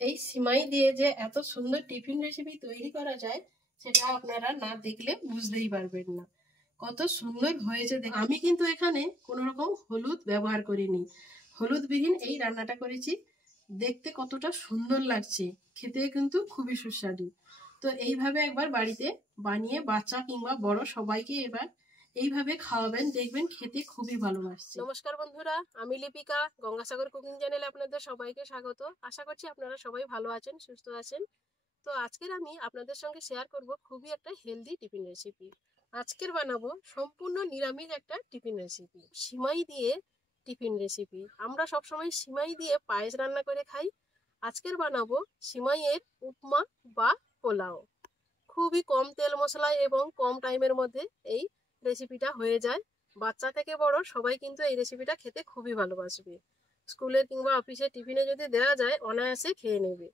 এই সিমাই দিয়ে যে এত সুন্দর টিফিন রেসিপি তৈরি করা যায় সেটা আপনারা না দেখলে বুঝতেই পারবেন না। কত সুন্দর হয়েছে। আমি কিন্তু এখানে কোনো রকম হলুদ ব্যবহার করিনি, হলুদবিহীন এই রান্নাটা করেছি। দেখতে কতটা সুন্দর লাগছে, খেতে কিন্তু খুবই সুস্বাদু। তো এইভাবে একবার বাড়িতে বানিয়ে বাচ্চা কিংবা বড় সবাইকে এবার এইভাবে খাওয়াবেন, দেখবেন খেতে খুবই ভালোবাসছে। নমস্কার বন্ধুরা, আমি লিপিকা, গঙ্গাসাগর কুকিং চ্যানেলে আপনাদের সবাইকে স্বাগত। আশা করছি আপনারা সবাই ভালো আছেন, সুস্থ আছেন। তো আজকের আমি আপনাদের সঙ্গে শেয়ার করব খুবই একটা হেলদি টিফিন রেসিপি। আজকের বানাবো সম্পূর্ণ নিরামিষ একটা টিফিন রেসিপি, সিমাই দিয়ে টিফিন রেসিপি। আমরা সবসময় সিমাই দিয়ে পায়েস রান্না করে খাই। আজকের বানাবো সিমাইয়ের উপমা বা পোলাও। খুবই কম তেল মশলায় এবং কম টাইমের মধ্যে এই রেসিপিটা হয়ে যায়। বাচ্চা থেকে বড় সবাই কিন্তু এই রেসিপিটা খেতে খুবই ভালোবাসবে। স্কুলের কিংবা অফিসের টিফিনে যদি দেওয়া যায় অনায়াসে খেয়ে নেবে।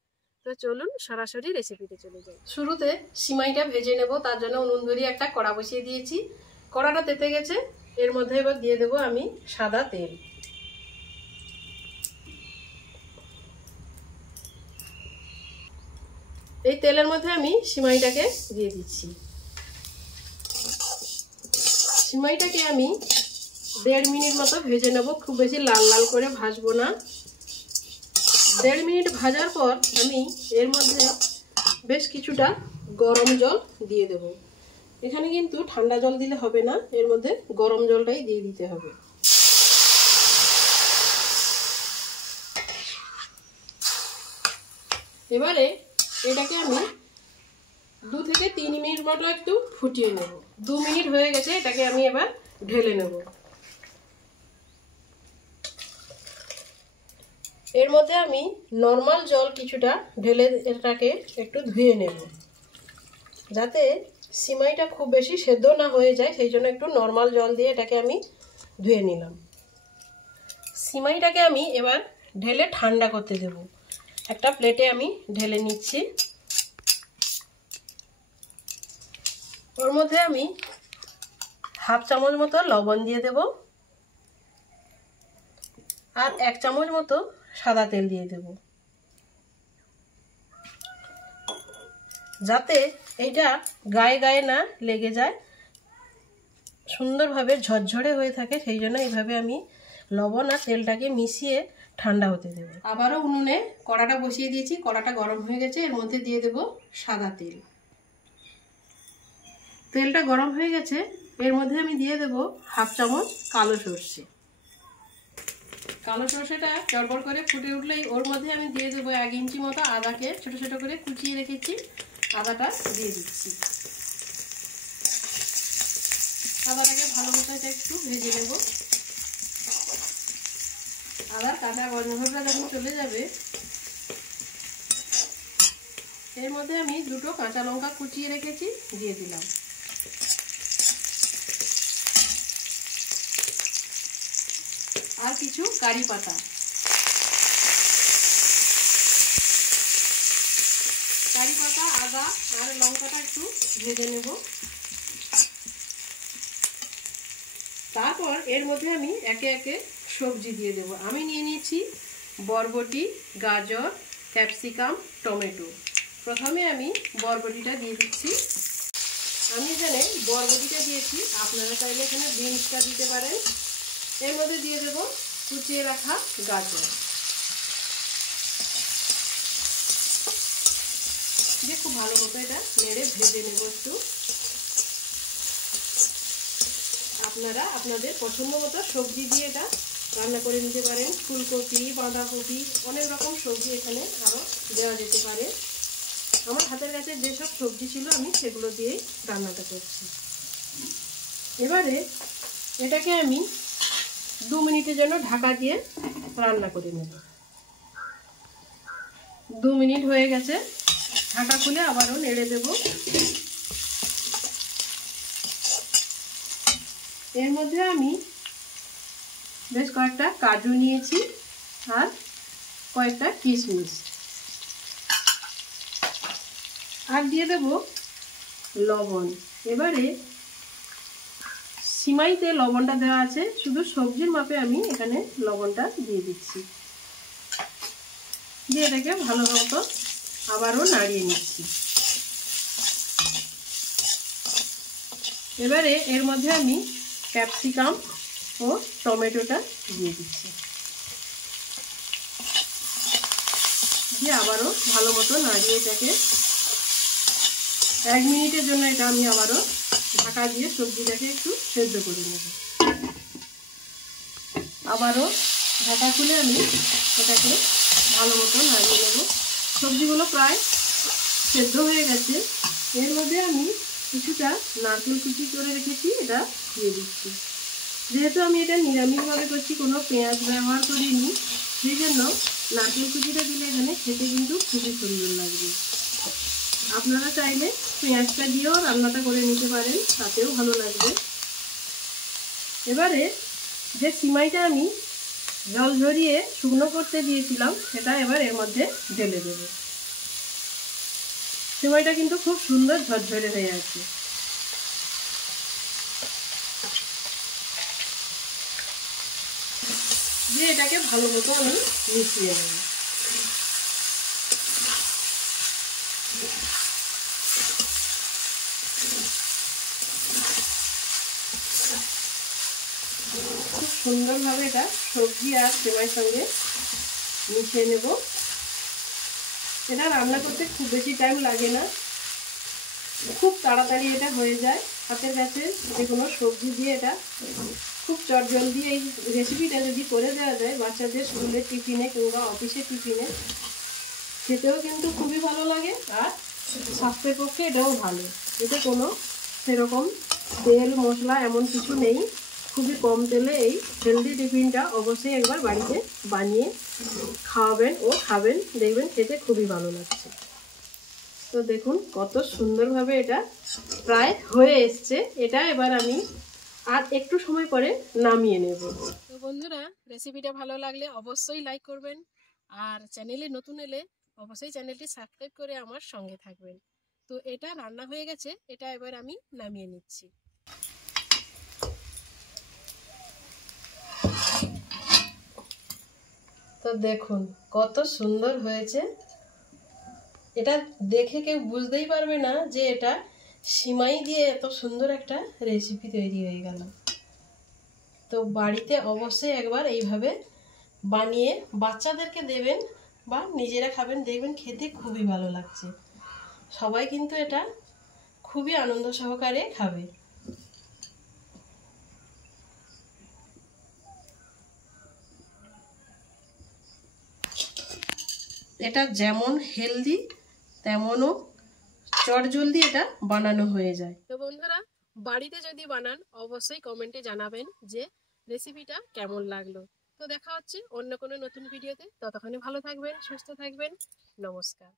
তো চলুন সরাসরি রেসিপিতে চলে যাই। শুরুতে সিমাইটা ভেজে নেব, তার জন্য উনুন ধরিয়ে একটা কড়া বসিয়ে দিয়েছি। কড়াটা তেতে গেছে, এর মধ্যে এবার দিয়ে দেবো আমি সাদা তেল। এই তেলের মধ্যে আমি সিমাইটাকে দিয়ে দিচ্ছি। সিমাইটাকে আমি 1.5 মিনিট মতো ভেজে নেব, খুব বেশি লাল লাল করে ভাজবো না। 1.5 মিনিট ভাজার পর আমি এর মধ্যে বেশ কিছুটা গরম জল দিয়ে দেব। এখানে কিন্তু ঠান্ডা জল দিলে হবে না, এর মধ্যে গরম জলটাই দিয়ে দিতে হবে। এবারে এটাকে আমি 2 থেকে 3 মিনিট মতো একটু ফুটিয়ে নেব। 2 মিনিট হয়ে গেছে, এটাকে আমি এবার ঢেলে নেব। এর মধ্যে আমি নর্মাল জল কিছুটা ঢেলে এটাকে একটু ধুয়ে নেব, যাতে সিমাইটা খুব বেশি সেদ্ধ না হয়ে যায়, সেই জন্য একটু নর্মাল জল দিয়ে এটাকে আমি ধুয়ে নিলাম। সিমাইটাকে আমি এবার ঢেলে ঠান্ডা করতে দেব। একটা প্লেটে আমি ঢেলে নিচ্ছি। ওর মধ্যে আমি 1/2 চামচ মতো লবণ দিয়ে দেব আর 1 চামচ মতো সাদা তেল দিয়ে দেব, যাতে এইটা গায়ে গায়ে না লেগে যায়, সুন্দরভাবে ঝরঝরে হয়ে থাকে। সেই জন্য এইভাবে আমি লবণ আর তেলটাকে মিশিয়ে ঠান্ডা হতে দেব। আবারও উনুনে কড়াটা বসিয়ে দিয়েছি, কড়াটা গরম হয়ে গেছে, এর মধ্যে দিয়ে দেব সাদা তেল। তেলটা গরম হয়ে গেছে, এর মধ্যে আমি দিয়ে দেব 1/2 চামচ কালো সর্ষে। কালো সর্ষেটা চড়বড় করে ফুটে উঠলেই ওর মধ্যে আমি দিয়ে দেবো 1 ইঞ্চি মতো আদাকে ছোট ছোট করে কুচিয়ে রেখেছি, আদাটা দিয়ে দিচ্ছি। আদাটাকে ভালো মতো একটু ভেজে নেব। আদার কাঁচা গন্ধটা যখন চলে যাবে, এর মধ্যে আমি 2টো কাঁচা লঙ্কা কুচিয়ে রেখেছি দিয়ে দিলাম। আর কিছু কারি পাতা। কারি পাতা, আদা আর লঙ্কাটা একটু ভেজে নেব। তারপর এর মধ্যে আমি একে একে সবজি দিয়ে দেব। আমি নিয়ে নিয়েছি বরবটি, গাজর, ক্যাপসিকাম, টমেটো। প্রথমে আমি বরবটিটা দিয়ে দিচ্ছি। আমি এখানে বরবটিটা দিয়েছি, আপনারা চাইলে এখানে বিনসটা দিতে পারেন। এর মধ্যে দিয়ে দেব কুচিয়ে রাখা গাজর, দিয়ে খুব ভালো মতো এটা নেড়ে ভেজে নেব একটু। আপনারা আপনাদের পছন্দ মতো সবজি দিয়ে এটা রান্না করে নিতে পারেন। ফুলকপি, বাঁধাকপি, অনেক রকম সবজি এখানে আরও দেওয়া যেতে পারে। আমার হাতের কাছে যেসব সবজি ছিল আমি সেগুলো দিয়েই রান্নাটা করছি। এবারে এটাকে আমি 2 মিনিটের জন্য ঢাকা দিয়ে রান্না করে নেব। 2 মিনিট হয়ে গেছে, ঢাকা খুলে আবারও নেড়ে দেব। এর মধ্যে আমি বেশ কয়েকটা কাজু নিয়েছি আর কয়েকটা কিশমিশ, আর দিয়ে দেব লবণ। এবারে সিমাইতে লবণটা দেওয়া আছে, শুধু সবজির মাপে আমি এখানে লবণটা দিয়ে দিচ্ছি। দিয়ে এটাকে ভালো মতো আবারও নাড়িয়ে নিচ্ছি। এবারে এর মধ্যে আমি ক্যাপসিকাম ও টমেটোটা দিয়ে দিচ্ছি, দিয়ে আবারও ভালো মতো নাড়িয়ে এটাকে 1 মিনিটের জন্য এটা আমি আবারও ঢাকা দিয়ে সবজিটাকে একটু সেদ্ধ করে নেব। আবারও ঢাকা খুলে আমি এটাকে ভালো মতো নাড়িয়ে নেব। সবজিগুলো প্রায় সেদ্ধ হয়ে গেছে। এর মধ্যে আমি কিছুটা নারকেল কুচি করে রেখেছি, এটা দিয়ে দিচ্ছি। যেহেতু আমি এটা নিরামিষভাবে করছি, কোনো পেঁয়াজ ব্যবহার করিনি, সেই জন্য নারকেল কুচিটা দিলে এখানে খেতে কিন্তু খুবই সুন্দর লাগবে। আপনারা চাইলে পেঁয়াজটা দিয়েও রান্নাটা করে নিতে পারেন, তাতেও ভালো লাগবে। এবারে যে সিমাইটা আমি জল ঝরিয়ে শুকনো করতে দিয়েছিলাম, সেটা এবার এর মধ্যে ঢেলে দেব। সিমাইটা কিন্তু খুব সুন্দর ঝরঝরে হয়ে আছে। দিয়ে এটাকে ভালো মতো আমি মিশিয়ে নেব। খুব সুন্দরভাবে এটা সবজি আর সেমাইয়ের সঙ্গে মিশিয়ে নেব। এটা রান্না করতে খুব বেশি টাইম লাগে না, খুব তাড়াতাড়ি এটা হয়ে যায়। হাতের কাছে যে কোনো সবজি দিয়ে এটা খুব চটজলদি এই রেসিপিটা যদি করে দেওয়া যায় বাচ্চাদের স্কুলের টিফিনে কিংবা অফিসের টিফিনে, খেতেও কিন্তু খুবই ভালো লাগে আর স্বাস্থ্যের পক্ষে এটাও ভালো। এতে কোনো সেরকম তেল মশলা এমন কিছু নেই, খুবই কম তেলে এই হেলদি টিফিনটা অবশ্যই একবার বাড়িতে বানিয়ে খাওয়াবেন ও খাবেন, দেখবেন খেতে খুবই ভালো লাগছে। তো দেখুন কত সুন্দরভাবে এটা প্রায় হয়ে এসছে। এটা এবার আমি আর একটু সময় পরে নামিয়ে নেব। তো বন্ধুরা, রেসিপিটা ভালো লাগলে অবশ্যই লাইক করবেন, আর চ্যানেলে নতুন এলে অবশ্যই চ্যানেলটি সাবস্ক্রাইব করে আমার সঙ্গে থাকবেন। তো এটা রান্না হয়ে গেছে, এটা এবার আমি নামিয়ে নিচ্ছি। তো দেখুন কত সুন্দর হয়েছে। এটা দেখে কেউ বুঝতেই পারবে না যে এটা সিমাই দিয়ে এত সুন্দর একটা রেসিপি তৈরি হয়ে গেল। তো বাড়িতে অবশ্যই একবার এইভাবে বানিয়ে বাচ্চাদেরকে দেবেন বা নিজেরা খাবেন, দেখবেন খেতে খুবই ভালো লাগছে। সবাই কিন্তু এটা খুবই আনন্দ সহকারে খাবে। এটা যেমন হেলদি তেমনও চটজলদি এটা বানানো হয়ে যায়। তো বন্ধুরা, বাড়িতে যদি বানান অবশ্যই কমেন্টে জানাবেন যে রেসিপিটা কেমন লাগলো। তো দেখা হচ্ছে অন্য কোনো নতুন ভিডিওতে। ততক্ষণে ভালো থাকবেন, সুস্থ থাকবেন। নমস্কার।